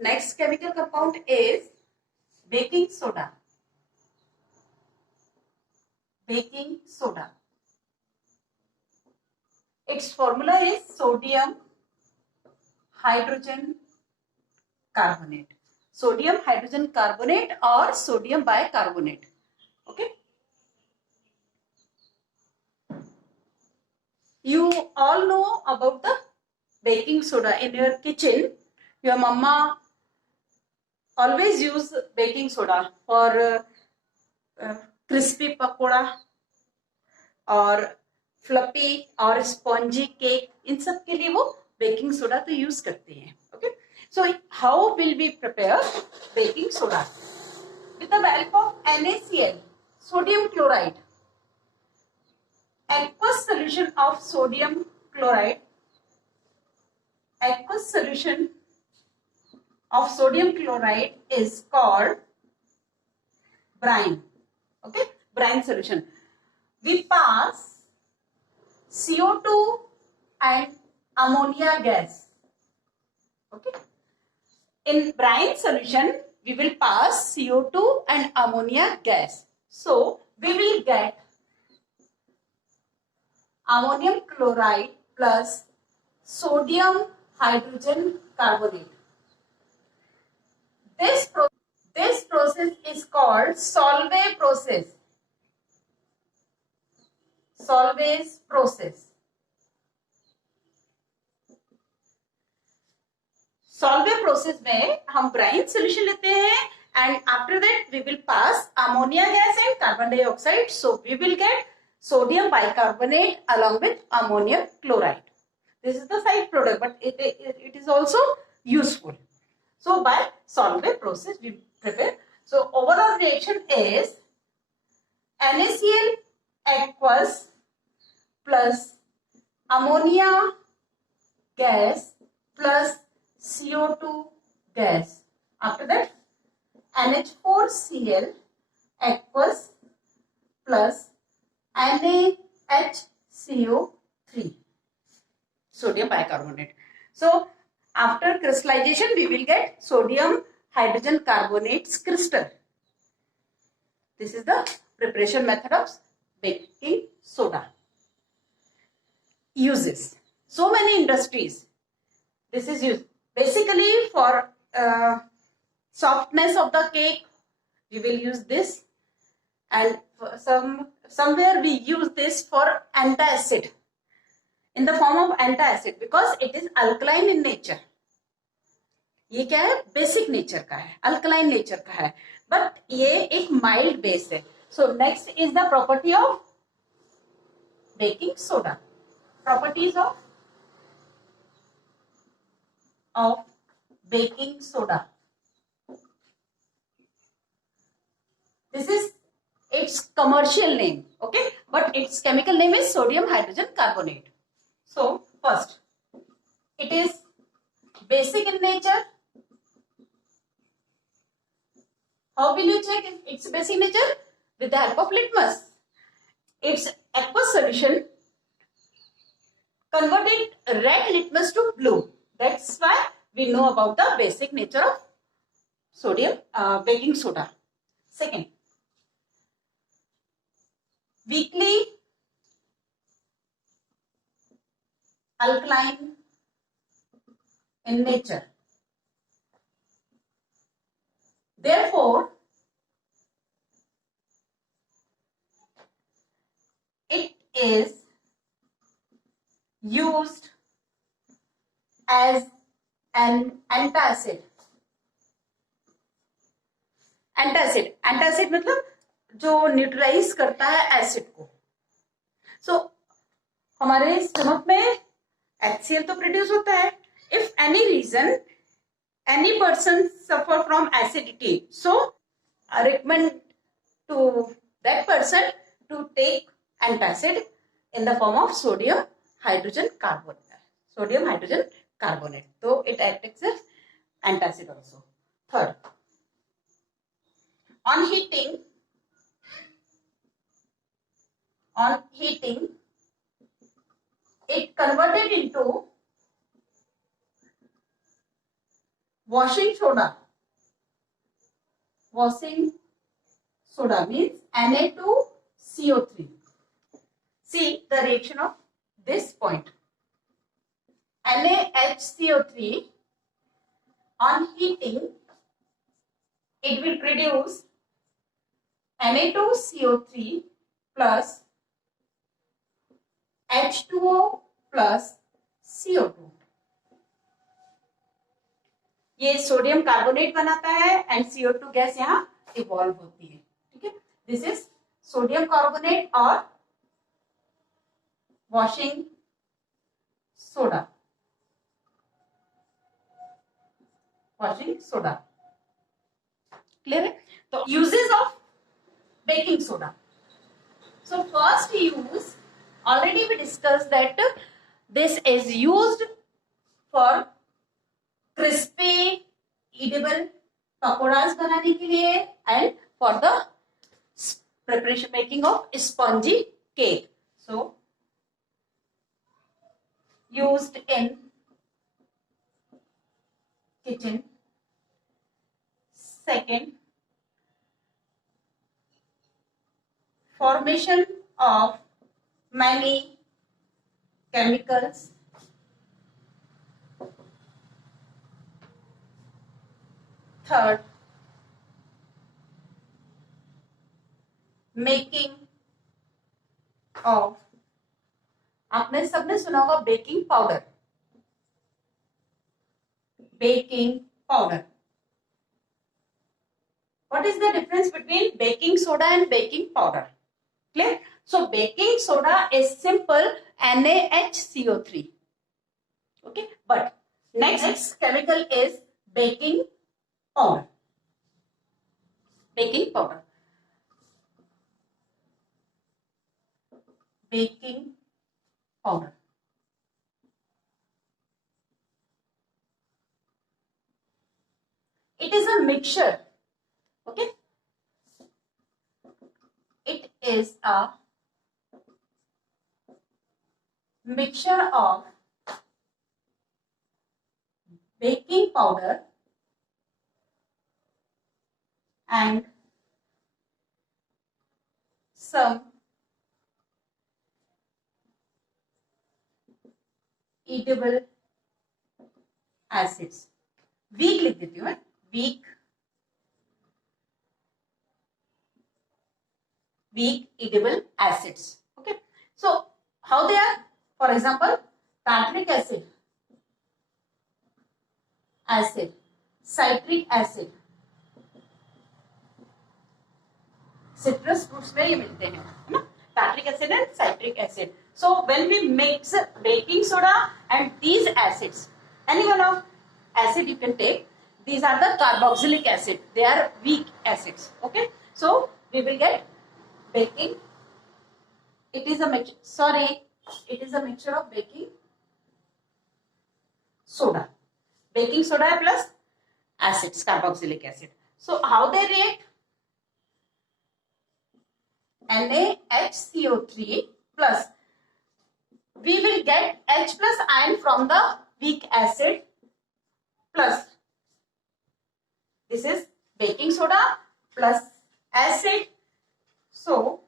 Next chemical compound is baking soda. Baking soda. Its formula is sodium hydrogen carbonate. Sodium hydrogen carbonate or sodium bicarbonate. Okay. You all know about the baking soda in your kitchen. Your mama always use baking soda for crispy pakoda और फ्लपी और spongy cake, इन सब के लिए वो baking soda तो यूज करते हैं. ओके, सो how will be prepare baking soda? With the help of NaCl, sodium chloride, aqueous solution of sodium chloride, aqueous solution of sodium chloride is called brine. Okay, brine solution. We pass CO2 and ammonia gas. Okay, in brine solution we will pass CO2 and ammonia gas, so we will get ammonium chloride plus sodium hydrogen carbonate. This process is called Solvay process. Solvay's process. Solvay process में हम brine solution लेते हैं and after that we will pass ammonia gas and carbon dioxide, so we will get sodium bicarbonate along with ammonium chloride. This is the side product, but it is also useful. So by Solvay process we prepare. So overall reaction is NaCl aqueous plus ammonia gas plus CO2 gas. After that NH4Cl aqueous plus NaHCO3, sodium bicarbonate. So after crystallization we will get sodium hydrogen carbonate's crystal. This is the preparation method of baking soda. Uses: so many industries this is used. Basically for softness of the cake we will use this, and for somewhere we use this for antacid, in the form of antacid, because it is alkaline in nature. ये क्या है? Basic nature का है, alkaline nature का है, बट ये एक mild base है. So next is the property of baking soda. Properties of baking soda. This is its commercial name, okay, but its chemical name is sodium hydrogen carbonate. So first, it is basic in nature. How will you check its basic nature? With the help of litmus. Its aqueous solution converted red litmus to blue. That's why we know about the basic nature of sodium baking soda. Second, weakly alkaline in nature. Therefore, it is used as an antacid. Antacid मतलब जो न्यूट्रलाइज करता है एसिड को. सो हमारे स्टमक में HCl तो produce होता है. If any reason any person suffer from acidity, so recommend to that person to take antacid in the form of sodium hydrogen carbonate. So it acts as antacid also. Third, on heating it converted into washing soda means Na2CO3. See the reaction of this point. NaHCO3 on heating, it will produce Na2CO3 plus H2O plus CO2. ये sodium carbonate बनाता है and CO2 gas यहाँ इवॉल्व होती है. ठीक है, this is sodium carbonate और washing soda. Clear है. तो uses of baking soda. So first use, already we discussed that this is used for crispy edible pakoras बनाने के लिए and for the preparation making of spongy cake. So used in kitchen. Second, formation of many chemicals. Third, making of, आपने सबने सुना होगा baking powder. What is the difference between baking soda and baking powder? Clear? So baking soda is simple NaHCO3. Okay, but next chemical is baking powder. Baking powder. It is a mixture. Okay, it is a mixture of baking powder and some edible acids. Weak लिख देती हूँ मैं, weak edible acids. Okay, so how they are? For example, tartaric acid, citric acid. Citrus fruits में ये मिलते हैं, है ना? Tartaric acid and citric acid. So when we mix baking soda and these acids, any one of acid you can take. These are the carboxylic acid. They are weak acids. Okay, so we will get baking. It is a mixture of baking soda plus acids, carboxylic acid. So how they react? NaHCO3 plus, we will get H plus ion from the weak acid plus, this is baking soda plus acid. So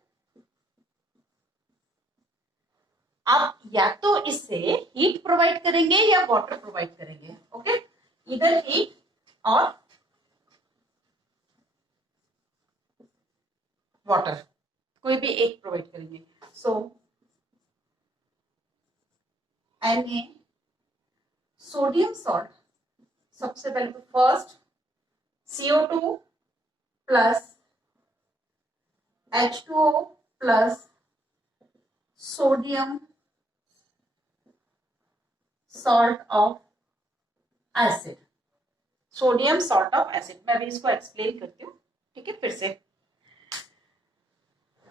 आप या तो इससे heat provide करेंगे या water provide करेंगे. ओके, इधर हीट और वाटर, कोई भी एक प्रोवाइड करेंगे. सो Na सोडियम सॉल्ट, सबसे पहले first CO2 plus H2O plus sodium salt of acid. Sodium salt of acid, मैं अभी इसको एक्सप्लेन करती हूँ. ठीक है, फिर से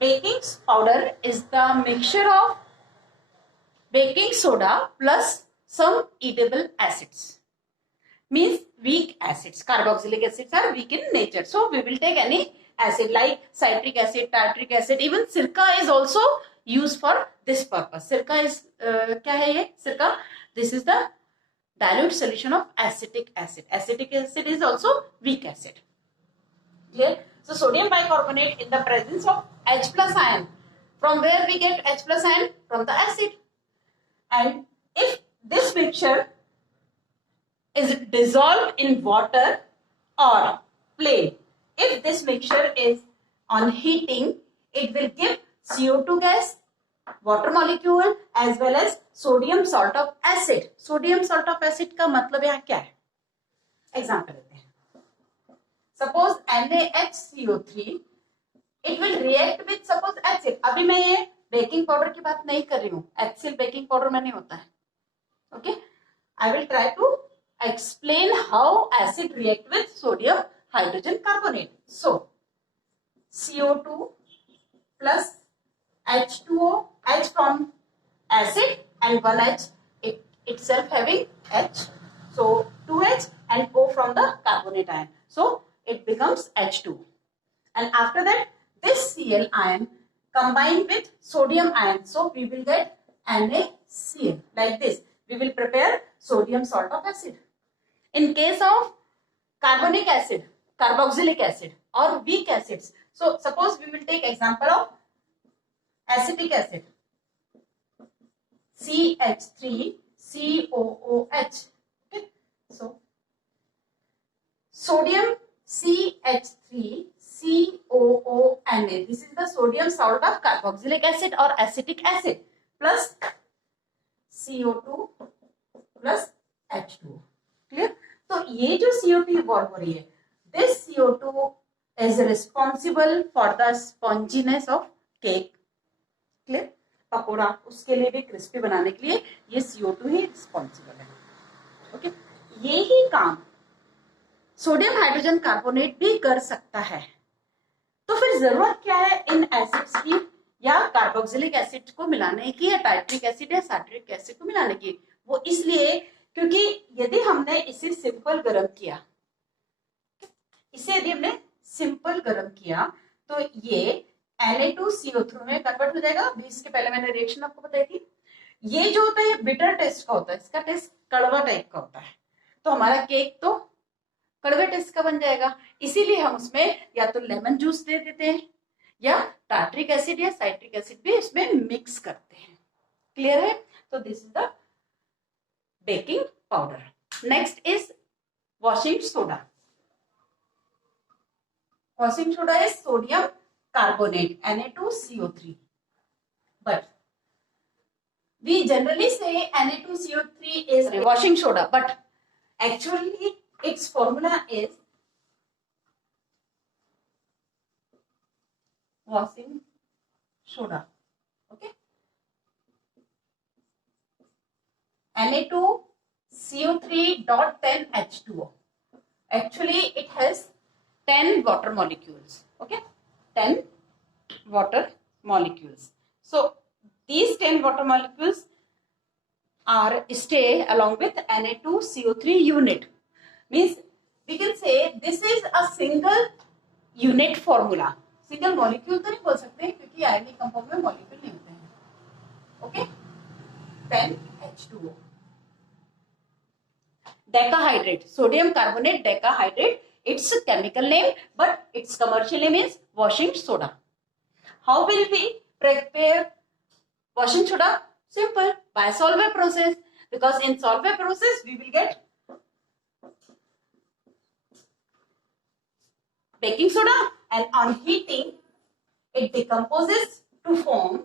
baking powder is the mixture of baking soda plus some edible acids, means weak acids. Carboxylic acids are weak in nature, so we will take any acid like citric acid, tartaric acid. Even sirka is also used for this purpose. Sirka is क्या है ये? Sirka, this is the dilute solution of acetic acid. Acetic acid is also weak acid. Clear? So sodium bicarbonate in the presence of H plus ion. From where we get H plus ion? From the acid. And if this mixture is dissolved in water or plain, if this mixture is on heating, it will give CO2 gas, water molecule as well as sodium salt of acid. Sodium salt of acid का मतलब यहाँ क्या है? Example लेते हैं. Suppose NaHCO3, it will react with suppose HCl. अभी मैं ये बेकिंग पाउडर की बात नहीं कर रही हूँ. HCl बेकिंग पाउडर में नहीं होता है. Okay? I will try to explain how acid react with sodium hydrogen carbonate. So, CO2 plus H2O, H from acid and 1H itself having H. So, 2H and O from the carbonate ion. So, it becomes H2. And after that, this Cl ion combined with sodium ion. So, we will get NaCl like this. We will prepare sodium salt of acid. In case of carbonic acid, carboxylic acid or weak acids. So, suppose we will take example of acetic acid. CH3COOH. Okay. So, sodium CH3COONA. This is the sodium salt of carboxylic acid or acetic acid plus CO2 plus H2O. Clear? तो ये जो CO2 evolve हो रही है, this CO2 is responsible for the sponginess of cake. Clear? Pakora उसके लिए भी क्रिस्पी बनाने के लिए ये CO2 ही रिस्पॉन्सिबल है. ओके, यही काम सोडियम हाइड्रोजन कार्बोनेट भी कर सकता है. तो फिर जरूरत क्या है इन एसिड्स की या कार्बोक्सिलिक एसिड को मिलाने की या टाइट्रिक एसिड या साइट्रिक एसिड को मिलाने की? वो इसलिए क्योंकि यदि हमने इसे सिंपल गर्म किया, तो ये Na2CO3 में कन्वर्ट हो जाएगा. अभी इसके पहले मैंने रिएक्शन आपको बताई थी. ये जो होता है बिटर टेस्ट का होता है, इसका टेस्ट कड़वा टाइप का होता है. तो हमारा केक तो कड़वे टेस्ट का बन जाएगा. इसीलिए हम उसमें या तो लेमन जूस दे देते हैं या टार्ट्रिक एसिड या साइट्रिक एसिड भी इसमें मिक्स करते हैं. क्लियर है? तो this is the baking powder. Next is washing soda. Washing soda is sodium carbonate Na2CO3, but we generally say Na2CO3 is washing soda, but actually its formula is washing soda. Okay, Na2CO3.10H2O. Actually it has 10 water molecules. Okay, 10 water molecules. So these 10 water molecules are stay along with Na2CO3 unit. Means we can say this is a single unit formula. Single molecule तो नहीं बोल सकते क्योंकि ionic compound में molecule नहीं होते हैं. Okay, 10H2O. Decahydrate, sodium carbonate decahydrate. Its chemical name, but its commercial name is washing soda. How will we prepare washing soda? Simple, by solvay process. Because in solvay process we will get baking soda, and on heating it decomposes to form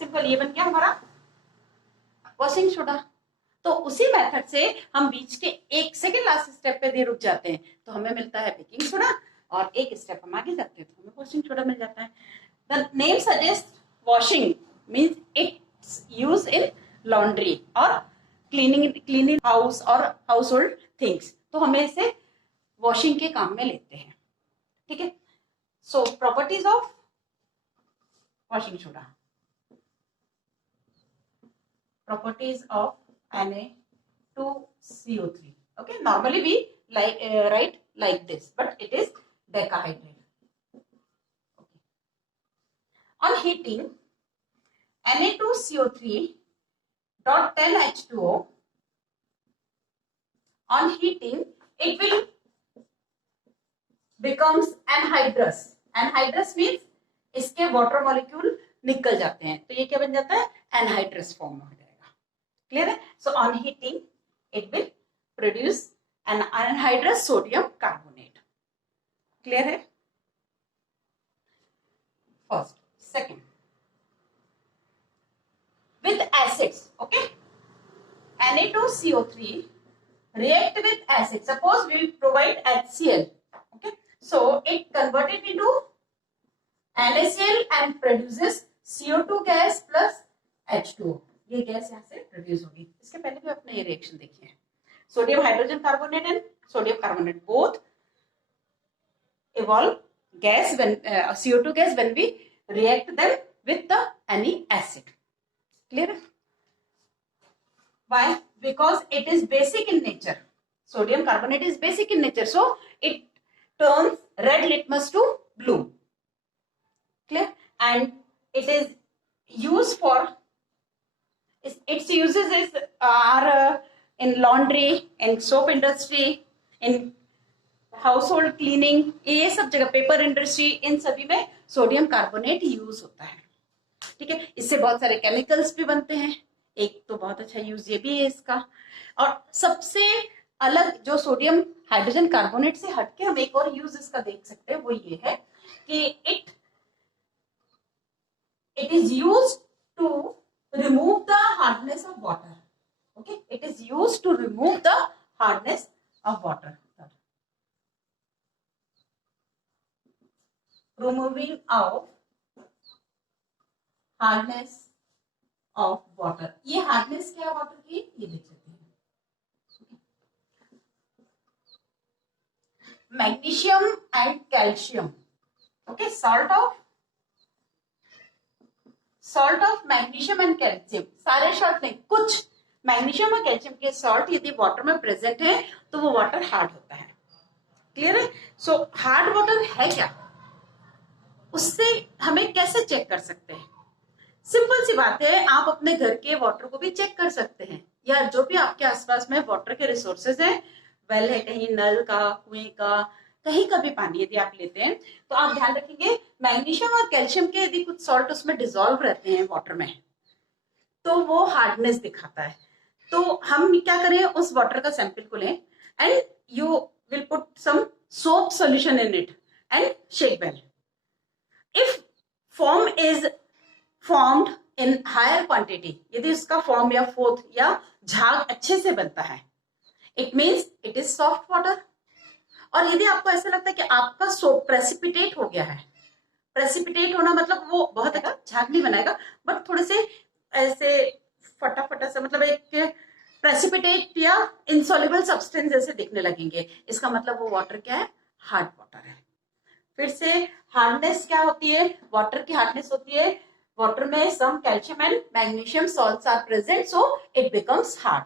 simple. ये बन गया हमारा washing soda. तो उसी मेथड से हम बीच के एक सेकेंड लास्ट स्टेप पे दे रुक जाते हैं तो हमें मिलता है बेकिंग सोडा, और एक स्टेप हम आगे जाते हैं तो हमें वॉशिंग सोडा मिल जाता है. The name suggest washing means it's use in laundry और क्लीनिंग हाउस और हाउस होल्ड थिंग्स. तो हमें इसे वॉशिंग के काम में लेते हैं. ठीक है. So properties of washing soda. Properties of Na2CO3. Okay, normally we write like this, but it is decahydrate. Okay. On heating, Na2CO3 dot 10H2O, on heating it will becomes anhydrous. Anhydrous means इसके water molecule निकल जाते हैं, तो ये क्या बन जाता है, एनहाइड्रस फॉर्म में हो जाएगा. क्लियर है? So on heating it will produce an anhydrous sodium carbonate. Clear है? First. Second, with acids, okay, Na2CO3 react with acid. Suppose we provide HCl, okay, so it converted into NaCl and produces CO2 gas plus H2O. ये गैस यहाँ से प्रोड्यूस होगी. इसके पहले भी आपने ये रिएक्शन देखी है. Sodium hydrogen carbonate and sodium carbonate both evolve gas when CO2 gas when we react them with the any acid. Clear? Why? Because it is basic in nature. Sodium carbonate is basic in nature, so it turns red litmus to blue. Clear? And it is used for, its uses is are in laundry, in soap industry, in household cleaning, ये सब जगह, paper industry, इन सभी में sodium carbonate use होता है. ठीक है? इससे बहुत सारे केमिकल्स भी बनते हैं. एक तो बहुत अच्छा यूज ये भी है इसका. और सबसे अलग जो सोडियम हाइड्रोजन कार्बोनेट से हटके हम एक और यूज इसका देख सकते हैं, वो ये है कि it is used to remove the hardness of water. Okay, it is used to remove the hardness of water. Removing of hardness of water. ये हार्डनेस क्या है वाटर की, ये देख सकते हैं. Magnesium and calcium. Okay, salt of magnesium and calcium, सारे salt नहीं, कुछ मैग्नीशियम और कैल्शियम के सॉल्ट यदि वाटर में प्रेजेंट है तो वो वाटर हार्ड होता है. क्लियर है? सो हार्ड वाटर है क्या, उससे हमें कैसे चेक कर सकते हैं? सिंपल सी बात है, आप अपने घर के वाटर को भी चेक कर सकते हैं, या जो भी आपके आसपास में वाटर के रिसोर्सेज हैं, वेल है, कहीं नल का, कुएं का, कहीं का भी पानी यदि आप लेते हैं, तो आप ध्यान रखेंगे मैग्नीशियम और कैल्शियम के यदि कुछ सॉल्ट उसमें डिसॉल्व रहते हैं वाटर में, तो वो हार्डनेस दिखाता है. तो हम क्या करें, उस वाटर का सैंपल को लें and you will put some soap solution in it and shake well. If form is formed in higher quantity, यदि उसका फॉर्म या फोर्थ या झाग अच्छे से बनता है, it means it is soft water. और यदि आपको ऐसा लगता है कि आपका सोप प्रेसिपिटेट हो गया है, प्रेसिपिटेट होना मतलब वो बहुत अच्छा झाग नहीं बनाएगा, बट थोड़े से ऐसे फटाफटा से, मतलब एक प्रेसिपिटेट या इंसॉल्युबल सब्सटेंस जैसे दिखने लगेंगे, इसका मतलब वो वाटर क्या है, हार्ड वाटर है. फिर से हार्डनेस क्या होती है, वाटर की हार्डनेस होती है, वाटर में some calcium and magnesium salts are present, so it becomes hard.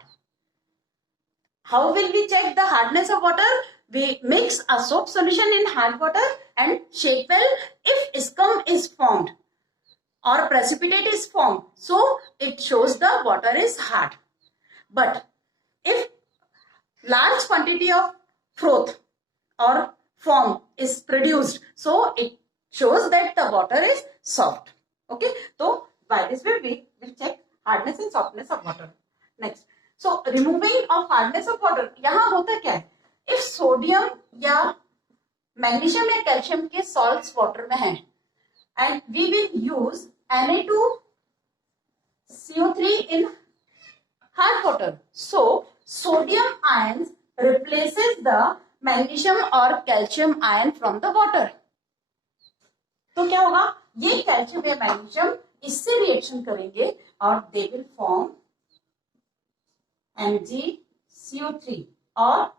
How will we check the hardness of water? We mix a soap solution in hard water and shake well. If scum is formed or precipitate is formed, so it shows the water is hard. But if large quantity of froth or form is produced, so it shows that the water is soft. Okay, so by this way we will check hardness and softness of water. Next, so removing of hardness of water, यहाँ होता क्या है, if sodium या मैग्नीशियम या कैल्शियम के salts water में हैं and we will use Na2CO3 in hard water, so sodium ions replaces the magnesium और calcium ion from the water. तो क्या होगा, ये कैल्शियम या मैग्नीशियम इससे रिएक्शन करेंगे और दे विल फॉर्म MgCO3 और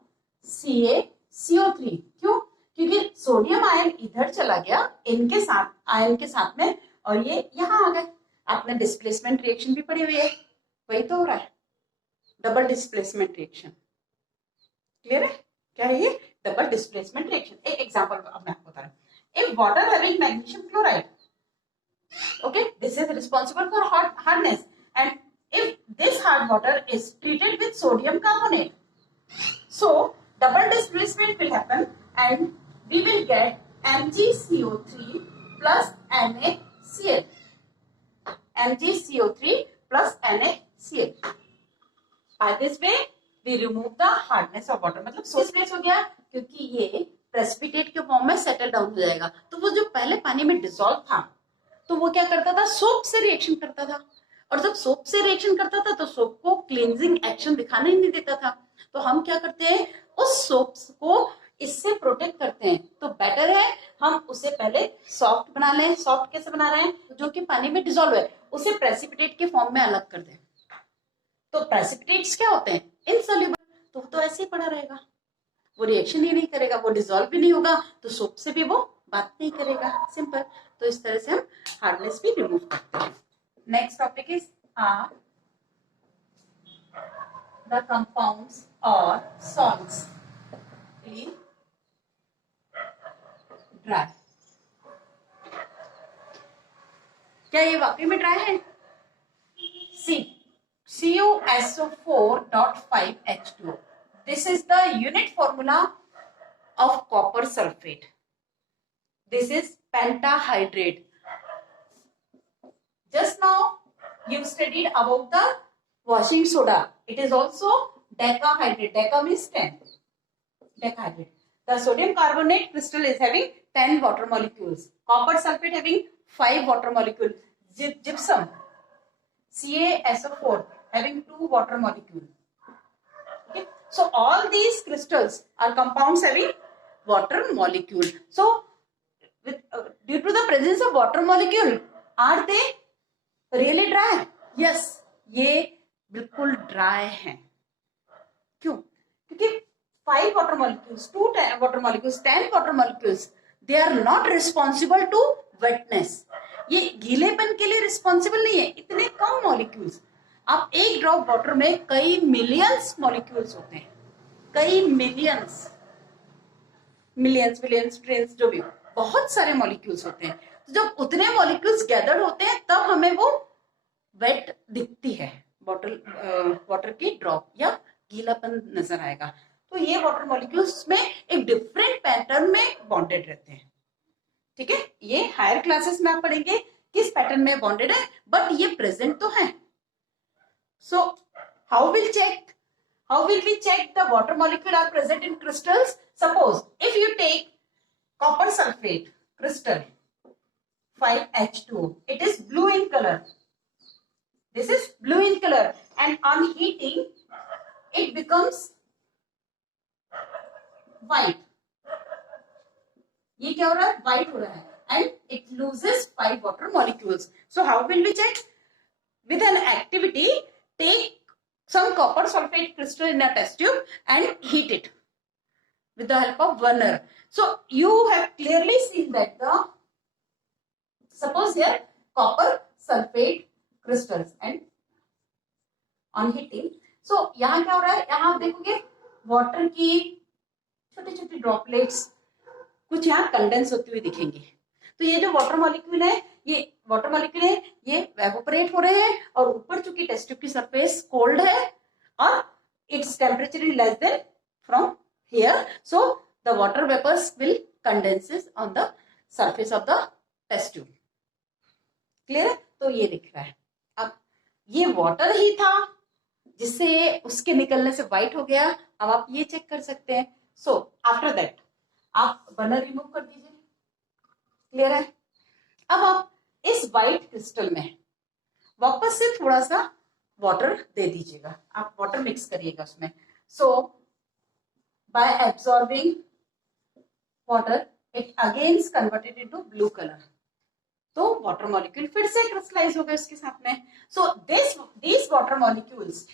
CaCO3. क्यों? क्योंकि सोडियम आयन इधर चला गया इनके साथ, आयन के साथ में, और ये यहां आ गए. आपने डिस्प्लेसमेंट रिएक्शन भी पढ़ी हुई है, वही तो हो रहा है, डबल डिस्प्लेसमेंट रिएक्शन. क्लियर है? क्या है ये? Double displacement reaction. एक एग्जांपल अब मैं आपको बता रहा हूं. If water having magnesium chloride Okay, this is responsible for hardness. And if this hard water is treated with sodium carbonate, so double displacement will happen and we will get MgCO3 plus NaCl. MgCO3 plus NaCl. By this way, we remove the hardness of water. मतलब डिस्प्लेस हो गया क्योंकि ये प्रेसिपिटेट के फॉर्म में settle down हो जाएगा. तो वो जो पहले पानी में डिसॉल्व था, तो वो क्या करता था, सोप से रिएक्शन करता था. और जब सोप से रिएक्शन करता था तो सोप को क्लींजिंग एक्शन दिखाने ही नहीं देता था. तो हम क्या करते हैं, उस सोप को इससे प्रोटेक्ट करते हैं. तो बेटर है हम उसे पहले सॉफ्ट बना लें. सॉफ्ट कैसे बना रहे हैं, जो कि पानी में डिसॉल्व है उसे प्रेसिपिटेट के फॉर्म में अलग कर दें. तो प्रेसिपिटेट्स क्या होते हैं, इनसॉल्युबल. तो ऐसे ही पड़ा रहेगा, वो रिएक्शन ही नहीं करेगा, वो डिसॉल्व भी नहीं होगा, तो सोप से भी वो बात नहीं करेगा. सिंपल. तो इस तरह से हम हार्डनेस भी रिमूव करते हैं. Next topic is the compounds और सॉल्ट्स इन ड्राई. क्या ये वाकई में ड्राई है? CuSO4.5H2O. This is the unit formula of copper sulfate. This is pentahydrate. Just now you studied about the washing soda. It is also decahydrate. Deca means 10. Decahydrate. The sodium carbonate crystal is having 10 water molecules. Copper sulfate having 5 water molecules. Gypsum CaSO4 having 2 water molecules. Okay. So all these crystals are compounds having water molecule. So due to the presence of water molecule, are they really dry? Yes, ये बिल्कुल ड्राई हैं. क्यों? क्योंकि 5 water molecules, 2 water molecules, 10 water molecules, they are not responsible to wetness. ये गीलेपन के लिए रिस्पॉन्सिबल नहीं है. इतने कम मॉलिक्यूल्स. आप एक ड्रॉप वाटर में कई मिलियंस मॉलिक्यूल्स होते हैं, कई मिलियंस ट्रेन्स, जो भी बहुत सारे मॉलिक्यूल्स होते हैं. तो जब उतने मॉलिक्यूल्स गैदर्ड होते हैं तब हमें वो वेट दिखती है, वाटर की ड्रॉप या गीलापन नजर आएगा. तो ये वाटर मॉलिक्यूल्स में एक डिफरेंट पैटर्न में बॉन्डेड रहते हैं. ठीक है, ये हायर क्लासेस में आप पढ़ेंगे किस पैटर्न में बॉन्डेड है, बट ये प्रेजेंट तो है. So how will we check the water molecule are present in crystals. Suppose if you take copper sulphate crystal 5H2O, it is blue in color. This is blue in color, and on heating it becomes white. ये क्या हो रहा है, व्हाइट हो रहा है, and it loses 5 water molecules. So how will we check? With an activity, take some copper sulfate crystal in a test tube and heat it with the help of burner. So you have clearly seen that suppose here copper sulfate crystals and on heating. So यहाँ क्या हो रहा है, यहाँ आप देखोगे वाटर की छोटी छोटी ड्रॉपलेट्स कुछ यहाँ कंडेंस होती हुई दिखेंगी. तो ये जो वाटर मॉलिक्यूल है, ये एवोपरेट हो रहे हैं, और ऊपर चूंकि टेस्ट ट्यूब की सरफेस कोल्ड है और its temperature is less than from here, so the water vapours will condenses on the surface of the test tube. Clear है? तो ये दिख रहा है. अब ये वाटर ही था जिससे उसके निकलने से व्हाइट हो गया. अब आप ये चेक कर सकते हैं. सो आफ्टर दैट आप बर्नर रिमूव कर दीजिए. क्लियर है? अब आप इस व्हाइट क्रिस्टल में वापस से थोड़ा सा वाटर दे दीजिएगा. आप वाटर मिक्स करिएगा उसमें. So by absorbing water it again converted into blue colour. तो वाटर मॉलिक्यूल फिर से क्रिस्टलाइज हो गए उसके साथ में. So these water molecules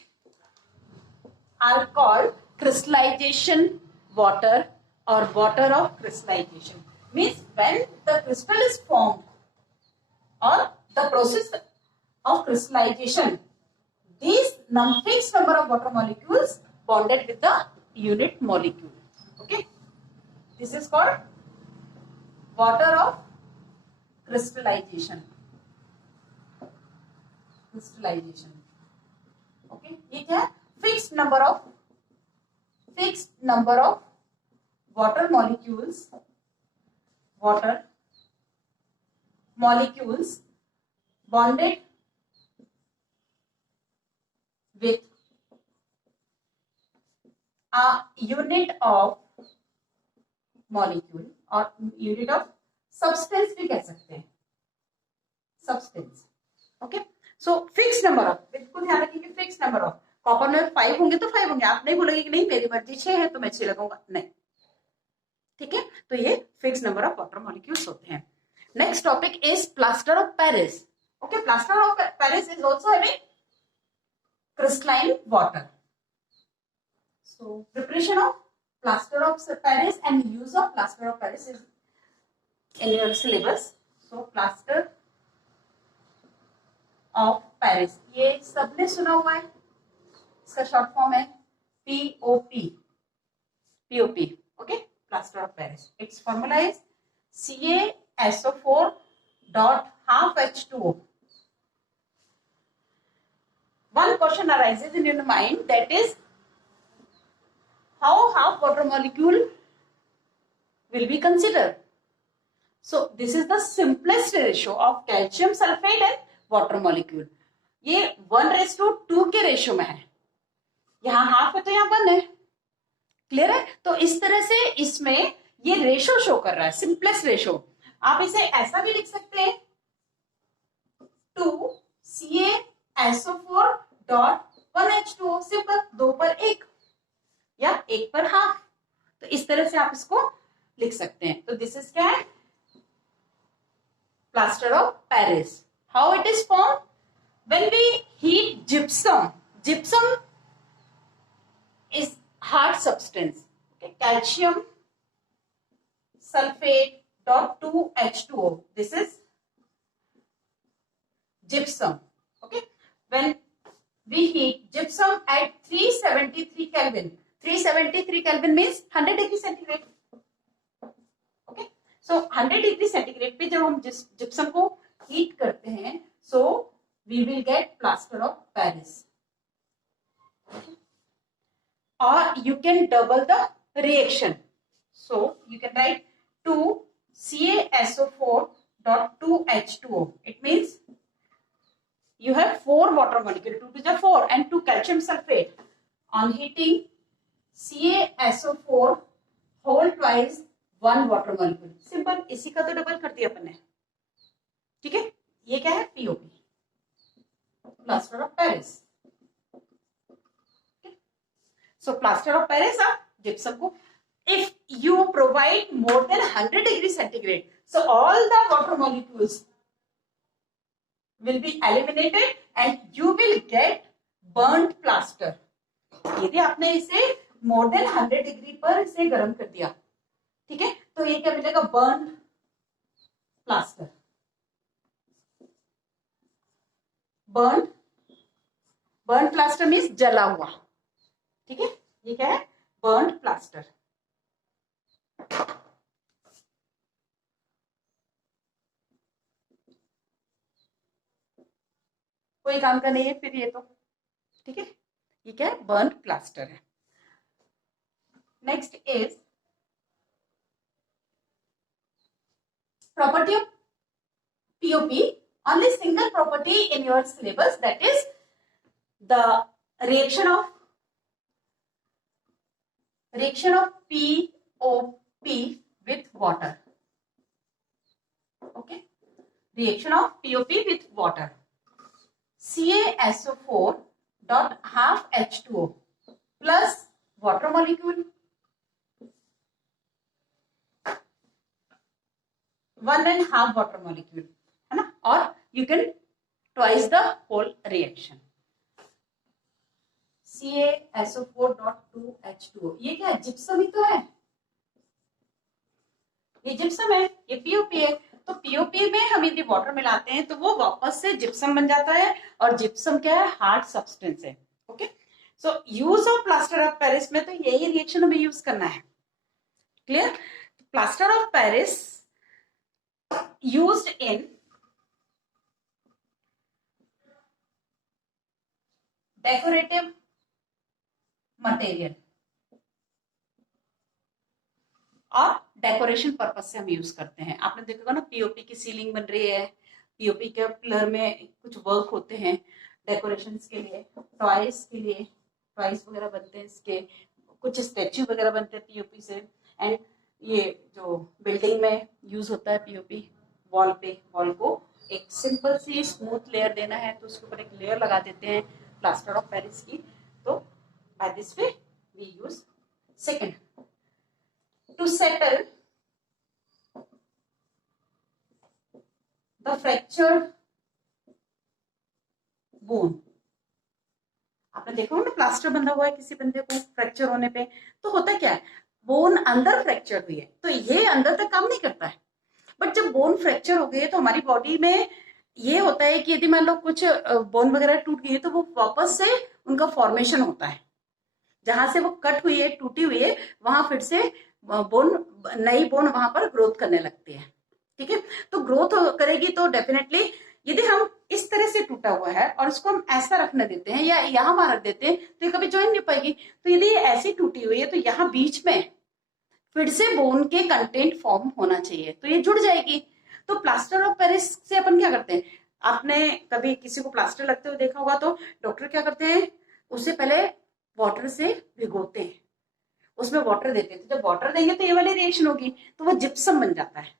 are called crystallization water or water of crystallization. Means when the crystal is formed or the process of crystallization, these fixed number of water molecules bonded with the unit molecule. Okay, this is called water of crystallization. Crystallization. Okay, ये क्या है? Fixed number of water molecules bonded with a unit of molecule और unit of substance भी कह सकते हैं, substance। Okay, so fix number of, बिल्कुल ध्यान रखिए कि फिक्स नंबर ऑफ, कॉपर में 5 होंगे तो 5 होंगे, आप नहीं बोलेंगे कि नहीं मेरी मर्जी 6 है तो मैं 6 लगाऊंगा, नहीं, ठीक है। तो ये fix number of water molecules होते हैं। Next topic is plaster of Paris. Okay, plaster of Paris is also having crystalline water. So preparation of plaster of Paris and use of plaster of Paris is in your syllabus. So plaster of Paris, ये सबने सुना हुआ है, इसका short form है POP। Okay, plaster of Paris. Its formula is CaSO4 dot half H2O. One question arises in your mind, that is how half water molecule will be considered. So this is the simplest ratio of calcium sulfate and water molecule. ये 1:2 के रेशियो में है, यहाँ हाफ है तो यहाँ 1 है, क्लियर है। तो इस तरह से इसमें ये रेशियो शो कर रहा है, सिंपलेस्ट रेशियो। आप इसे ऐसा भी लिख सकते हैं 2 CaSO4 डॉट 1H2O, सिंपल, 2 पर 1 या 1 पर हाफ, तो इस तरह से आप इसको लिख सकते हैं। तो दिस इज क्या है? Plaster of Paris. How it is form? When we heat gypsum, gypsum is hard substance, calcium sulfate dot 2H2O, this is gypsum। okay, when we heat gypsum at 373 Kelvin, 373 Kelvin means 100 degree centigrade। okay, so 100 degree centigrade पे जब हम gypsum को हीट करते हैं, so we will get plaster of Paris। or you can double the reaction, so you can write 2 CaSO4 dot 2H2O, it means you have 4 water molecule, 2 to the 4 and 2 calcium sulfate, on heating CaSO4 whole twice 1 water molecule, simple, इसी का तो डबल कर दिया अपन ने, ठीक है। ये क्या है? POP, plaster of Paris. So plaster of Paris आप gypsum को, if you provide more than 100 degree centigrade, so all the water molecules will be eliminated and you will get burnt plaster। यदि आपने इसे more than 100 degree पर इसे गर्म कर दिया, ठीक है, तो ये क्या मिलेगा? burnt plaster। burnt plaster means जला हुआ, ठीक है। ये क्या है? Burned plaster. कोई काम का नहीं है फिर ये तो, ठीक है। ये क्या है? बर्न्ड प्लास्टर है। Next is property of POP, only single property in your syllabus, that is the reaction of POP with water। okay, reaction of POP with water, CaSO4 dot half H2O plus water molecule 1.5 water molecule, है ना, और you can twice the whole reaction, CaSO4 dot 2H2O। ये क्या है? जिप्सम ही तो है, ये जिप्सम है, ये POP है। तो POP में हम यदि वाटर मिलाते हैं तो वो वापस से जिप्सम बन जाता है, और जिप्सम क्या है? हार्ड सब्सटेंस है। ओके, सो use of plaster of Paris में तो यही रिएक्शन हमें यूज करना है, clear. Plaster of Paris used in decorative material और डेकोरेशन पर्पज से हम यूज करते हैं। आपने देखा होगा ना, पीओपी की सीलिंग बन रही है, पीओपी के पिलर में कुछ वर्क होते हैं डेकोरेशन के लिए, टॉयज के लिए टॉयज वगैरह बनते हैं, इसके कुछ स्टेच्यू वगैरह बनते हैं पीओपी से। एंड ये जो बिल्डिंग में यूज होता है पीओपी, वॉल पे, वॉल को एक सिंपल सी स्मूथ लेयर देना है तो उसके ऊपर एक लेयर लगा देते हैं प्लास्टर ऑफ पेरिस की। तो by this way we use. Second, to settle the fractured bone। आपने देखा होगा ना, प्लास्टर बंधा हुआ है किसी बंदे को फ्रैक्चर होने पे, तो होता क्या है, बोन अंदर फ्रैक्चर हुई है तो ये अंदर तक काम नहीं करता है। बट जब बोन फ्रैक्चर हो गई है तो हमारी बॉडी में ये होता है कि यदि मान लो कुछ बोन वगैरह टूट गई है तो वो वापस से उनका फॉर्मेशन होता है, जहां से वो कट हुई है, टूटी हुई है, वहां फिर से बोन, नई बोन वहां पर ग्रोथ करने लगती है। ठीक है, तो ग्रोथ करेगी तो डेफिनेटली, यदि हम इस तरह से टूटा हुआ है और इसको हम ऐसा रखने देते हैं या यहाँ वहां रख देते हैं तो ये कभी ज्वाइन नहीं पाएगी। तो यदि ये ऐसी टूटी हुई है तो यहाँ बीच में फिर से बोन के कंटेंट फॉर्म होना चाहिए तो ये जुड़ जाएगी। तो प्लास्टर ऑफ पेरिस से अपन क्या करते हैं, आपने कभी किसी को प्लास्टर लगते हुए देखा होगा तो डॉक्टर क्या करते हैं, उससे पहले वाटर से भिगोते हैं, उसमें वाटर देते हैं, तो जब वाटर देंगे तो ये वाली रिएक्शन होगी तो वो जिप्सम बन जाता है।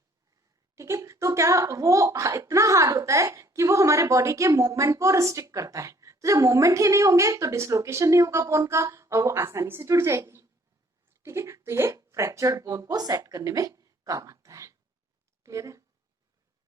ठीक है, तो क्या वो इतना हार्ड होता है कि वो हमारे बॉडी के मूवमेंट को रिस्ट्रिक्ट करता है। तो जब मूवमेंट ही नहीं होंगे तो डिसलोकेशन नहीं होगा बोन का और वो आसानी से जुड़ जाएगी। ठीक है, तो ये फ्रैक्चर्ड बोन को सेट करने में काम आता है। क्लियर है?